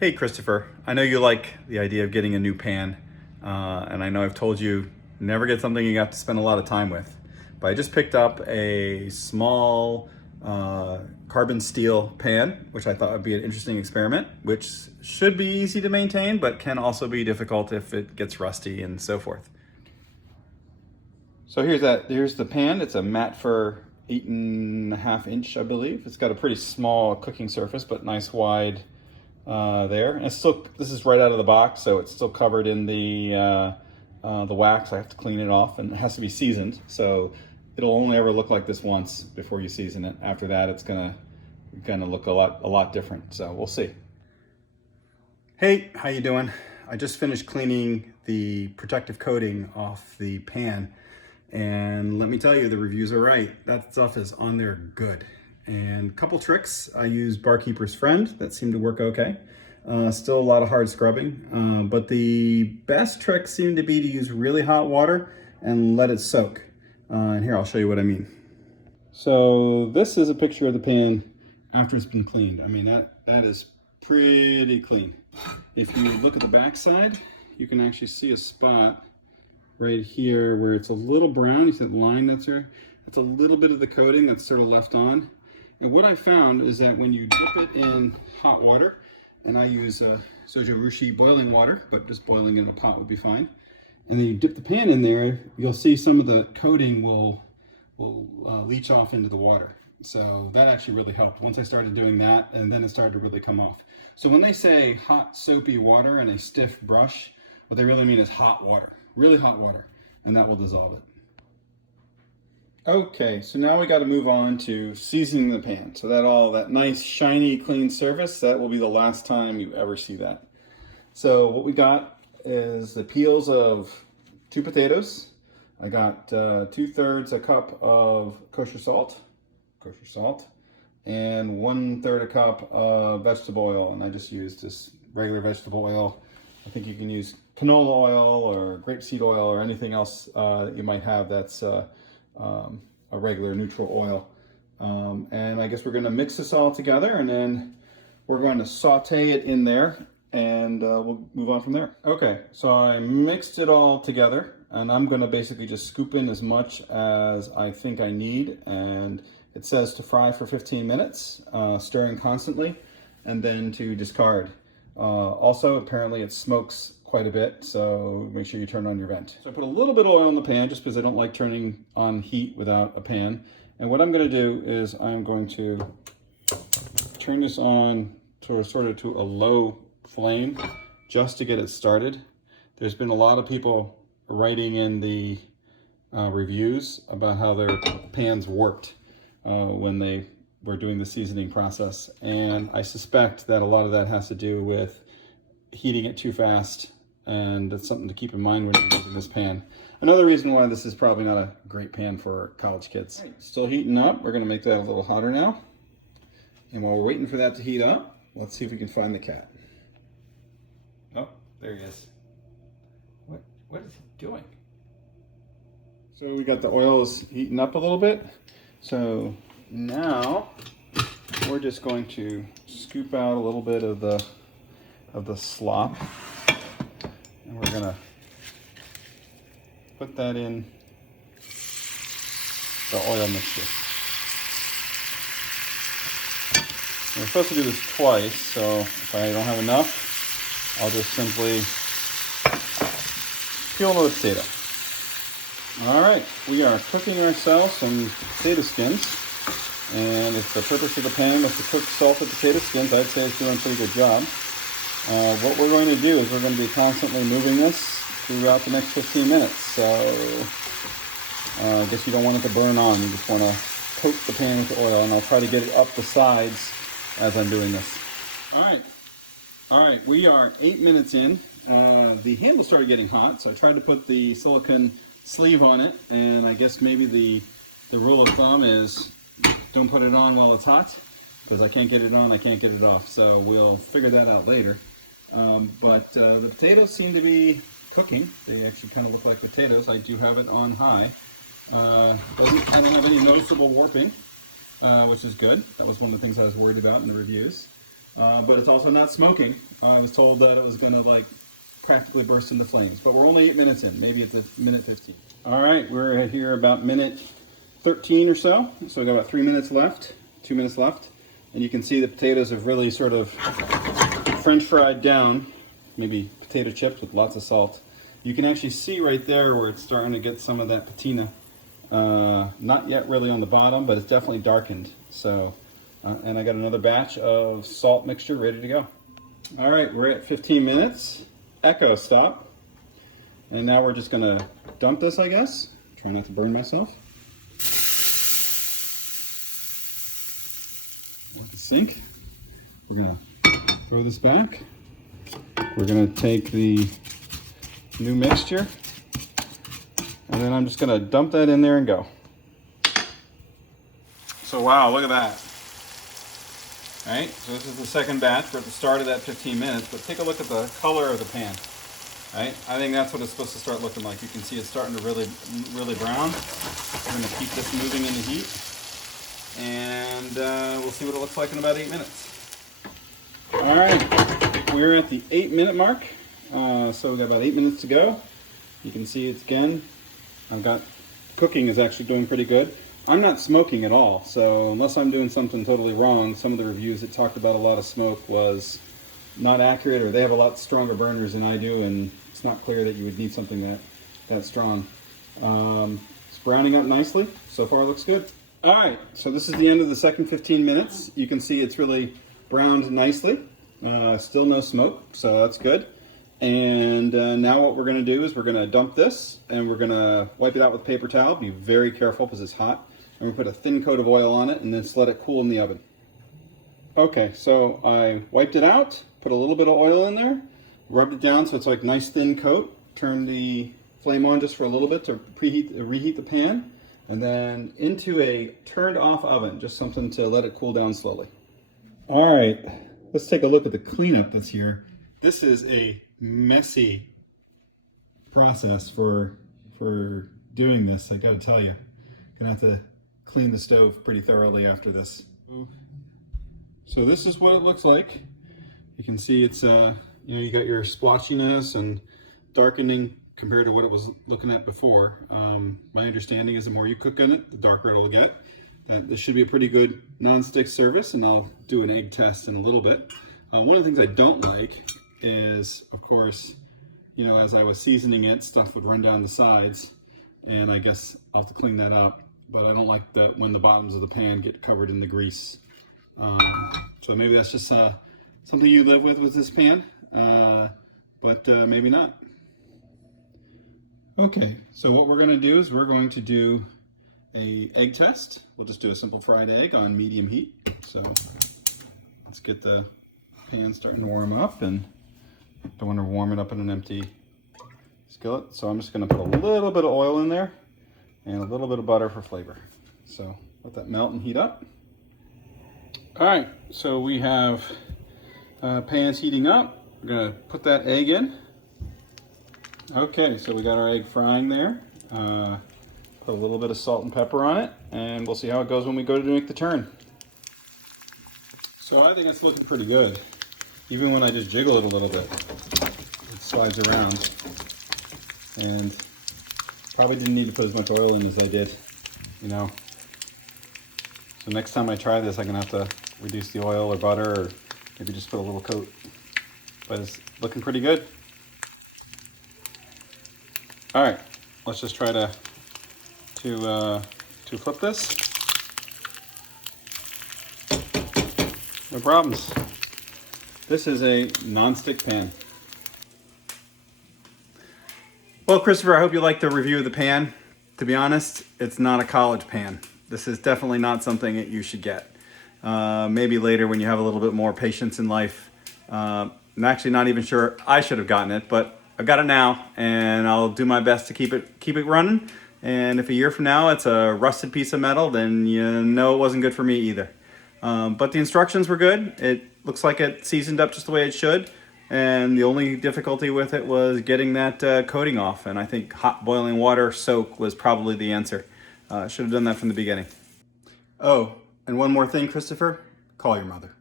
Hey Christopher, I know you like the idea of getting a new pan, and I know I've told you never get something you have to spend a lot of time with. But I just picked up a small carbon steel pan, which I thought would be an interesting experiment, which should be easy to maintain, but can also be difficult if it gets rusty and so forth. So here's the pan. It's a Matfer 8.5 inch, I believe. It's got a pretty small cooking surface, but nice wide there. And it's still, this is right out of the box, so it's still covered in the wax. I have to clean it off, and it has to be seasoned. So it'll only ever look like this once before you season it. After that, it's gonna look a lot different. So we'll see. Hey, how you doing? I just finished cleaning the protective coating off the pan, and let me tell you, the reviews are right. That stuff is on there good. And a couple tricks. I used Barkeeper's Friend. That seemed to work okay. Still a lot of hard scrubbing, but the best trick seemed to be to use really hot water and let it soak. And here, I'll show you what I mean. So this is a picture of the pan after it's been cleaned. I mean, that is pretty clean. If you look at the back side, you can actually see a spot right here where it's a little brown. You see the line that's here? It's a little bit of the coating that's sort of left on. And what I found is that when you dip it in hot water, and I use Sojo Rushi boiling water, but just boiling in a pot would be fine. And then you dip the pan in there, you'll see some of the coating will leach off into the water. So that actually really helped once I started doing that, and then it started to really come off. So when they say hot soapy water and a stiff brush, what they really mean is hot water, really hot water, and that will dissolve it. Okay, so now we got to move on to seasoning the pan. So that nice shiny clean surface, that will be the last time you ever see that. So what we got is the peels of 2 potatoes. I got 2/3 a cup of kosher salt, and 1/3 a cup of vegetable oil. And I just used this regular vegetable oil. I think you can use canola oil or grapeseed oil or anything else that you might have that's a regular neutral oil. And I guess we're going to mix this all together, and then we're going to saute it in there, and we'll move on from there. Okay, so I mixed it all together, and I'm going to basically just scoop in as much as I think I need. And it says to fry for 15 minutes, stirring constantly, and then to discard. Also, apparently it smokes quite a bit, so make sure you turn on your vent. So I put a little bit of oil in the pan just because I don't like turning on heat without a pan. And what I'm going to do is I'm going to turn this on to sort of to a low flame just to get it started. There's been a lot of people writing in the reviews about how their pans worked when they were doing the seasoning process. And I suspect that a lot of that has to do with heating it too fast, and that's something to keep in mind when you're using this pan. Another reason why this is probably not a great pan for college kids. Right, still heating up. We're going to make that a little hotter now. And while we're waiting for that to heat up, let's see if we can find the cat. Oh, there he is. What is he doing? So we got the oils heating up a little bit. So now we're just going to scoop out a little bit of the slop, and we're gonna put that in the oil mixture. We're supposed to do this twice, so if I don't have enough, I'll just simply peel another potato. All right, we are cooking ourselves some potato skins, and if the purpose of the pan was to cook salted potato skins, I'd say it's doing a pretty good job. What we're going to do is we're going to be constantly moving this throughout the next 15 minutes. So I guess you don't want it to burn on. You just want to coat the pan with oil, and I'll try to get it up the sides as I'm doing this. All right, we are 8 minutes in. The handle started getting hot, so I tried to put the silicone sleeve on it, and I guess maybe the rule of thumb is don't put it on while it's hot, because I can't get it on, I can't get it off. So we'll figure that out later. But the potatoes seem to be cooking. They actually kind of look like potatoes. I do have it on high. I don't have any noticeable warping, which is good. That was one of the things I was worried about in the reviews. but it's also not smoking. I was told that it was gonna like practically burst into flames, but we're only 8 minutes in. Maybe it's a minute 15. All right, we're at here about minute 13 or so. So we got about 3 minutes left, 2 minutes left. And you can see the potatoes have really sort of French fried down, maybe potato chips with lots of salt. You can actually see right there where it's starting to get some of that patina. Not yet really on the bottom, but it's definitely darkened. So, and I got another batch of salt mixture ready to go. All right, we're at 15 minutes. Echo stop. And now we're just gonna dump this, I guess. Try not to burn myself. With the sink. We're gonna throw this back. We're gonna take the new mixture, and then I'm just gonna dump that in there and go. So wow, look at that. All right, so this is the second batch. We're at the start of that 15 minutes, but take a look at the color of the pan. All right, I think that's what it's supposed to start looking like. You can see it's starting to really brown. We're gonna keep this moving in the heat, and we'll see what it looks like in about 8 minutes. All right, we're at the 8-minute mark. So we've got about 8 minutes to go. You can see it's again, cooking is actually doing pretty good. I'm not smoking at all, so unless I'm doing something totally wrong, some of the reviews that talked about a lot of smoke was not accurate, or they have a lot stronger burners than I do, and it's not clear that you would need something that strong. It's browning up nicely. So far it looks good. All right, so this is the end of the second 15 minutes. You can see it's really browned nicely. Still no smoke, so that's good. And now what we're gonna do is we're gonna dump this, and we're gonna wipe it out with a paper towel. Be very careful because it's hot. And we put a thin coat of oil on it, and then just let it cool in the oven. Okay, so I wiped it out, put a little bit of oil in there, rubbed it down so it's like nice thin coat, turned the flame on just for a little bit to reheat the pan, and then into a turned off oven, just something to let it cool down slowly. All right, let's take a look at the cleanup that's here. This is a messy process for doing this, I gotta tell you. Gonna have to clean the stove pretty thoroughly after this. So this is what it looks like. You can see it's, you got your splotchiness and darkening compared to what it was looking at before. My understanding is the more you cook on it, the darker it'll get. This should be a pretty good non-stick surface, and I'll do an egg test in a little bit. One of the things I don't like is, of course, as I was seasoning it, stuff would run down the sides, and I guess I'll have to clean that up. But I don't like that when the bottoms of the pan get covered in the grease. So maybe that's just something you live with this pan, but maybe not. Okay, so what we're gonna do is we're going to do a egg test. We'll just do a simple fried egg on medium heat. So let's get the pan starting to warm up, and don't want to warm it up in an empty skillet. So I'm just gonna put a little bit of oil in there and a little bit of butter for flavor. So let that melt and heat up. All right, so we have pans heating up. We're gonna put that egg in. Okay, so we got our egg frying there. Put a little bit of salt and pepper on it, and we'll see how it goes when we go to make the turn. So I think it's looking pretty good. Even when I just jiggle it a little bit, it slides around. And probably didn't need to put as much oil in as I did, So next time I try this, I'm gonna have to reduce the oil or butter, or maybe just put a little coat. But it's looking pretty good. All right, let's just try to flip this. No problems. This is a non-stick pan. Well, Christopher, I hope you liked the review of the pan. To be honest, it's not a college pan. This is definitely not something that you should get. Maybe later when you have a little bit more patience in life. I'm actually not even sure I should have gotten it, but I've got it now, and I'll do my best to keep it running. And if a year from now it's a rusted piece of metal, then you know it wasn't good for me either. But the instructions were good. It looks like it seasoned up just the way it should. And the only difficulty with it was getting that coating off. And I think hot boiling water soak was probably the answer. Should have done that from the beginning. Oh, and one more thing, Christopher. Call your mother.